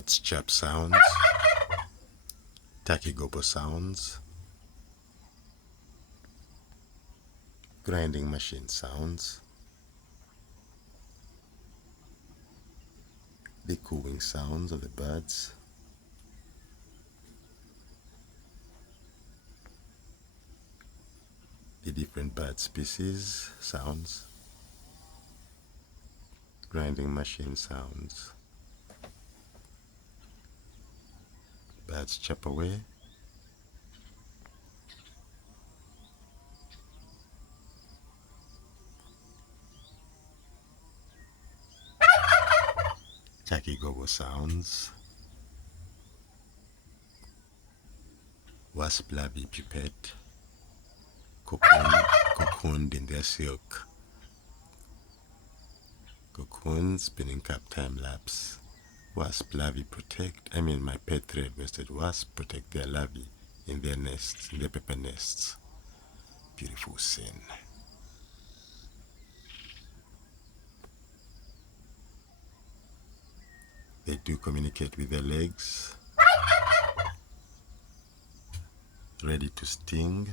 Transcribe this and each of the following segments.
Birds chirp sounds, tachygobo sounds, grinding machine sounds, the cooing sounds of the birds, the different bird species sounds, grinding machine sounds, birds chirp away, tachygobo sounds, wasp larvae pupate, cocooned in their silk, cocoon spinning cap time lapse, wasp larvae my pet thread-breasted wasp protect their larvae in their nests, in their paper nests. Beautiful scene. They do communicate with their legs, ready to sting,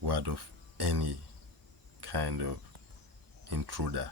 ward off any kind of intruder